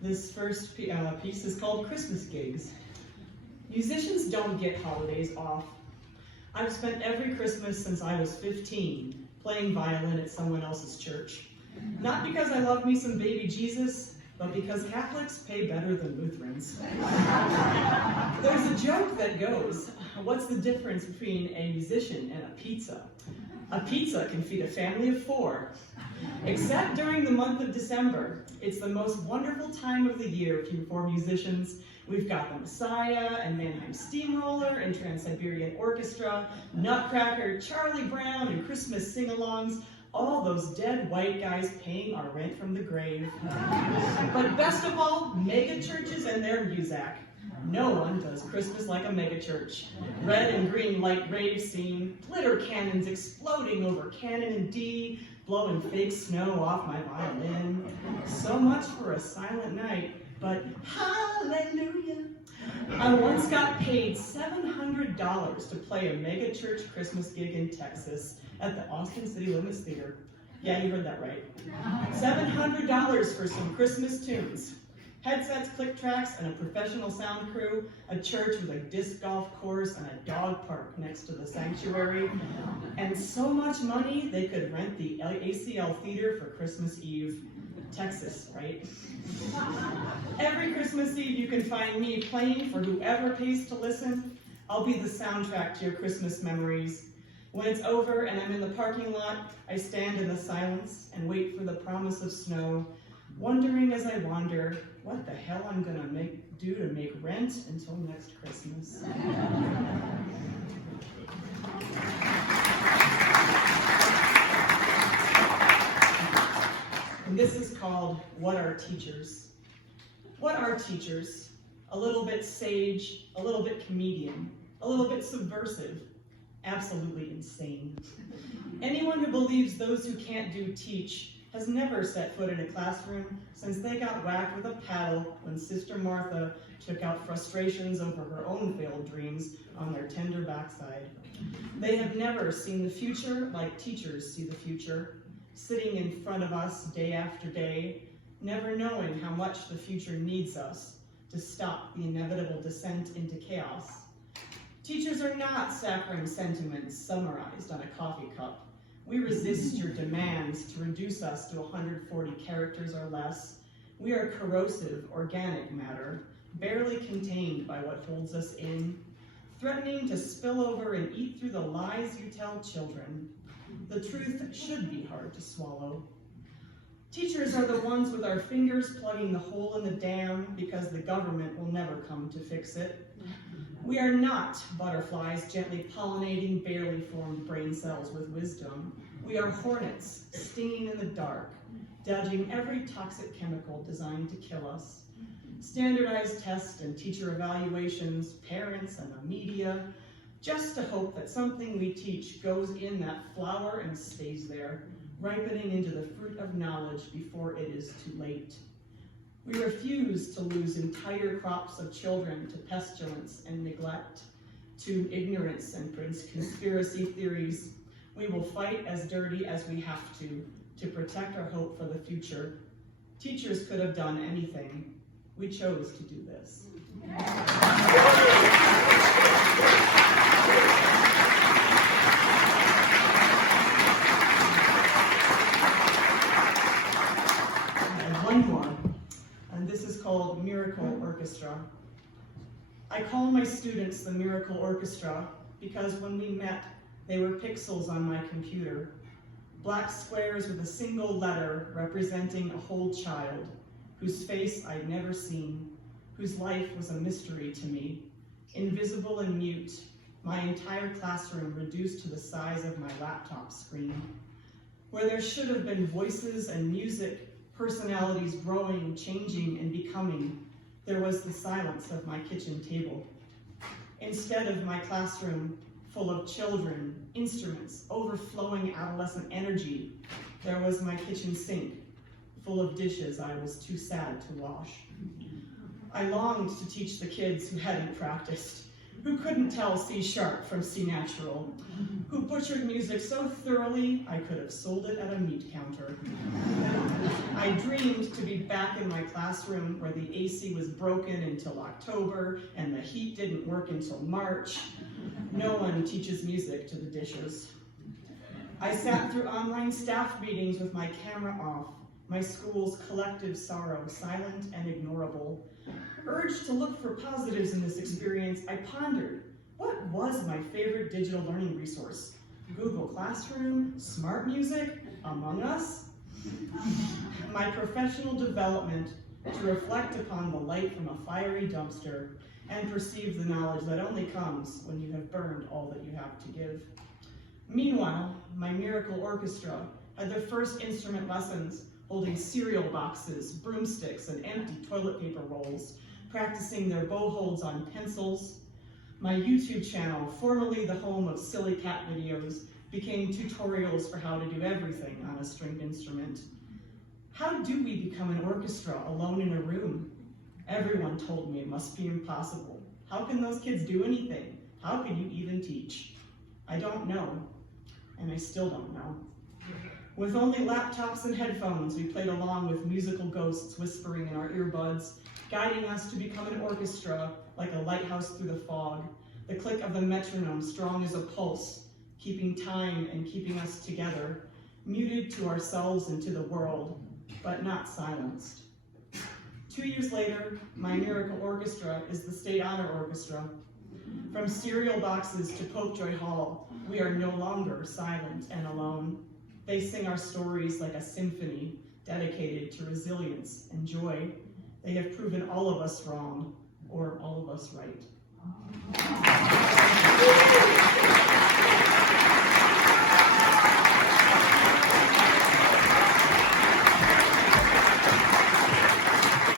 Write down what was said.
This first piece is called Christmas Gigs. Musicians don't get holidays off. I've spent every Christmas since I was 15 playing violin at someone else's church. Not because I love me some baby Jesus, but because Catholics pay better than Lutherans. There's a joke that goes, what's the difference between a musician and a pizza? A pizza can feed a family of 4. Except during the month of December. It's the most wonderful time of the year for musicians. We've got the Messiah and Mannheim Steamroller and Trans-Siberian Orchestra, Nutcracker, Charlie Brown, and Christmas sing-alongs. All those dead white guys paying our rent from the grave. But best of all, mega churches and their music. No one does Christmas like a megachurch. Red and green light rave scene, glitter cannons exploding over Canon and D, blowing fake snow off my violin. So much for a silent night, but hallelujah. I once got paid $700 to play a mega church Christmas gig in Texas at the Austin City Limits Theater. Yeah, you heard that right. $700 for some Christmas tunes. Headsets, click tracks, and a professional sound crew, a church with a disc golf course and a dog park next to the sanctuary, and so much money they could rent the ACL Theater for Christmas Eve. Texas, right? Every Christmas Eve you can find me playing for whoever pays to listen. I'll be the soundtrack to your Christmas memories. When it's over and I'm in the parking lot, I stand in the silence and wait for the promise of snow, wondering as I wander what the hell I'm gonna do to make rent until next Christmas. And this is called What Are Teachers? What are teachers? A little bit sage, a little bit comedian, a little bit subversive, absolutely insane. Anyone who believes those who can't do teach has never set foot in a classroom since they got whacked with a paddle when Sister Martha took out frustrations over her own failed dreams on their tender backside. They have never seen the future like teachers see the future, sitting in front of us day after day, never knowing how much the future needs us to stop the inevitable descent into chaos. Teachers are not saccharine sentiments summarized on a coffee cup. We resist your demands to reduce us to 140 characters or less. We are corrosive, organic matter, barely contained by what holds us in, threatening to spill over and eat through the lies you tell children. The truth should be hard to swallow. Teachers are the ones with our fingers plugging the hole in the dam because the government will never come to fix it. We are not butterflies gently pollinating barely formed brain cells with wisdom. We are hornets stinging in the dark, dodging every toxic chemical designed to kill us. Standardized tests and teacher evaluations, parents and the media, just to hope that something we teach goes in that flower and stays there, ripening into the fruit of knowledge before it is too late. We refuse to lose entire crops of children to pestilence and neglect, to ignorance and conspiracy theories. We will fight as dirty as we have to protect our hope for the future. Teachers could have done anything. We chose to do this. And one more. And this is called Miracle Orchestra. I call my students the Miracle Orchestra because when we met, they were pixels on my computer, black squares with a single letter representing a whole child, whose face I'd never seen, whose life was a mystery to me, invisible and mute, my entire classroom reduced to the size of my laptop screen, where there should have been voices and music, personalities growing, changing, and becoming, there was the silence of my kitchen table. Instead of my classroom full of children, instruments, overflowing adolescent energy, there was my kitchen sink full of dishes I was too sad to wash. I longed to teach the kids who hadn't practiced, who couldn't tell C sharp from C natural, who butchered music so thoroughly I could have sold it at a meat counter. I dreamed to be back in my classroom where the AC was broken until October and the heat didn't work until March. No one teaches music to the dishes. I sat through online staff meetings with my camera off, my school's collective sorrow silent and ignorable. Urged to look for positives in this experience, I pondered, what was my favorite digital learning resource? Google Classroom, Smart Music, Among Us? My professional development to reflect upon the light from a fiery dumpster and perceive the knowledge that only comes when you have burned all that you have to give. Meanwhile, my Miracle Orchestra had their first instrument lessons holding cereal boxes, broomsticks, and empty toilet paper rolls, practicing their bow holds on pencils. My YouTube channel, formerly the home of silly cat videos, became tutorials for how to do everything on a stringed instrument. How do we become an orchestra alone in a room? Everyone told me it must be impossible. How can those kids do anything? How can you even teach? I don't know, and I still don't know. With only laptops and headphones, we played along with musical ghosts whispering in our earbuds, guiding us to become an orchestra like a lighthouse through the fog, the click of the metronome strong as a pulse, keeping time and keeping us together, muted to ourselves and to the world, but not silenced. 2 years later, my Miracle Orchestra is the State Honor Orchestra. From cereal boxes to Popejoy Hall, we are no longer silent and alone. They sing our stories like a symphony dedicated to resilience and joy. They have proven all of us wrong, or all of us right.